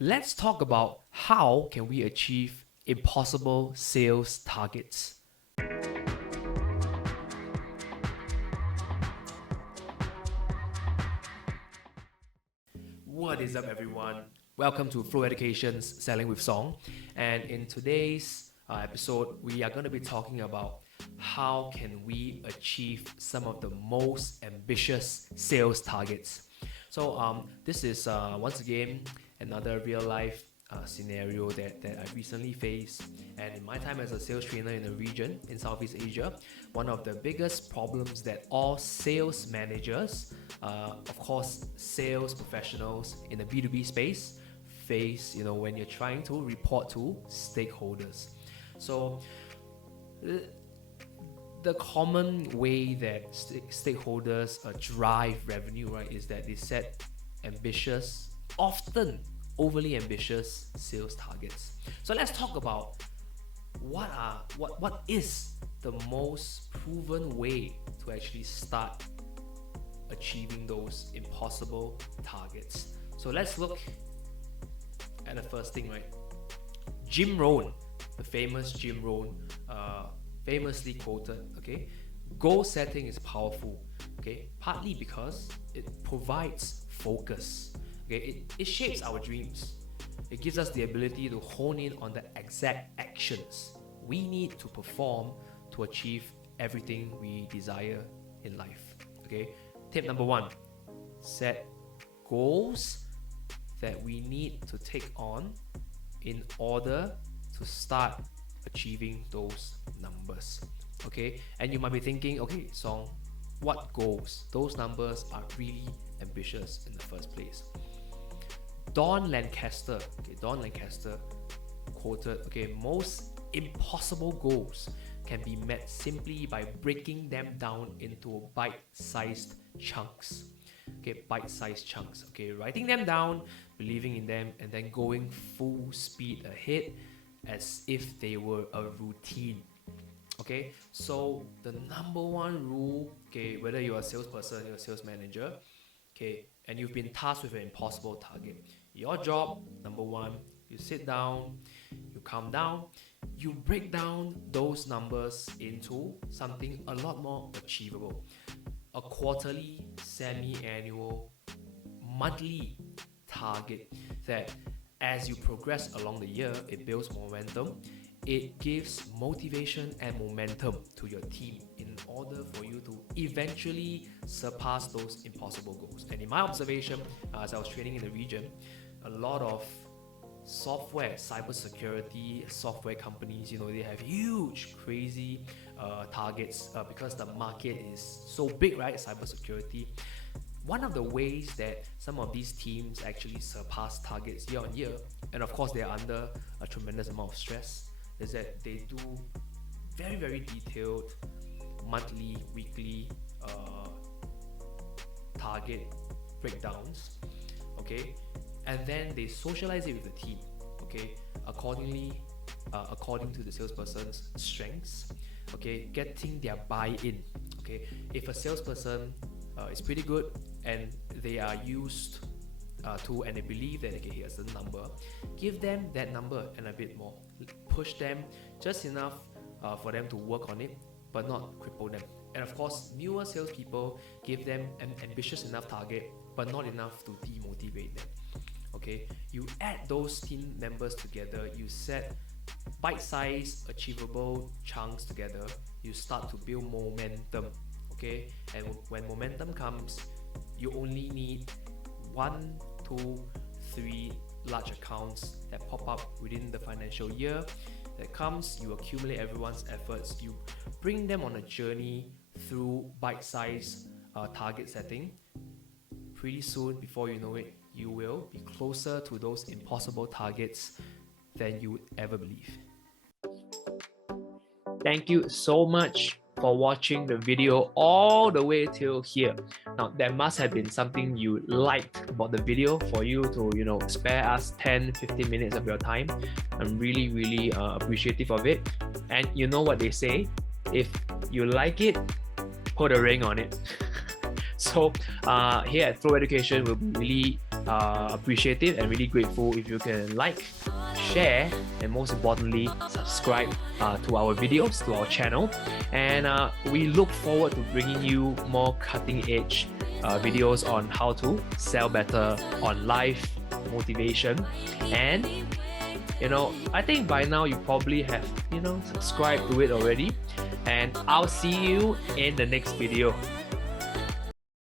Let's talk about how can we achieve impossible sales targets. What is up, everyone? Welcome to Flow Education's Selling with Song. And in today's episode, we are going to be talking about how can we achieve some of the most ambitious sales targets. So this is once again another real life scenario that I recently faced. And in my time as a sales trainer in a region in Southeast Asia, one of the biggest problems that all sales managers, of course sales professionals in the B2B space, face, when you're trying to report to stakeholders. So the common way that stakeholders drive revenue, right, is that they set ambitious, often overly ambitious sales targets. So let's talk about what is the most proven way to actually start achieving those impossible targets. So let's look at the first thing, right? Jim Rohn, the famous Jim Rohn, famously quoted, okay, goal setting is powerful, okay, partly because it provides focus, okay, it shapes our dreams. It gives us the ability to hone in on the exact actions we need to perform to achieve everything we desire in life, okay. Tip number one, set goals that we need to take on in order to start achieving those numbers, okay. And you might be thinking, okay, Song, what goals? Those numbers are really ambitious in the first place. Don Lancaster quoted, okay, most impossible goals can be met simply by breaking them down into bite-sized chunks. Okay, bite-sized chunks. Okay, writing them down, believing in them, and then going full speed ahead as if they were a routine. Okay, so the number one rule, okay, whether you're a salesperson, you're a sales manager, okay, and you've been tasked with an impossible target, your job, number one, you sit down, you calm down, you break down those numbers into something a lot more achievable. A quarterly, semi-annual, monthly target that as you progress along the year, it builds momentum. It gives motivation and momentum to your team in order for you to eventually surpass those impossible goals. And in my observation, as I was training in the region, a lot of software, cybersecurity software companies, they have huge, crazy targets because the market is so big, right? Cybersecurity. One of the ways that some of these teams actually surpass targets year on year, and of course they are under a tremendous amount of stress, is that they do very, very detailed monthly, weekly target breakdowns, okay, and then they socialize it with the team, okay, according to the salesperson's strengths, okay, getting their buy-in, okay. If a salesperson is pretty good and they are used to, and they believe that, okay, here's the number, give them that number and a bit more. Push them just enough for them to work on it, but not cripple them. And of course, newer salespeople, give them an ambitious enough target, but not enough to demotivate them. Okay, you add those team members together, you set bite-sized, achievable chunks together, you start to build momentum. Okay, and when momentum comes, you only need 1, 2, 3 large accounts that pop up within the financial year that comes. You accumulate everyone's efforts, you bring them on a journey through bite-sized target setting. Pretty soon, before you know it, you will be closer to those impossible targets than you would ever believe. Thank you so much for watching the video all the way till here. Now, there must have been something you liked about the video for you to, spare us 10-15 minutes of your time. I'm really, really appreciative of it. And you know what they say, if you like it, put a ring on it. So here at Flow Education, we'll be really appreciative and really grateful if you can like, share, and most importantly, subscribe to our videos, to our channel. And we look forward to bringing you more cutting edge videos on how to sell better, on life, motivation, and I think by now you probably have subscribed to it already. And I'll see you in the next video.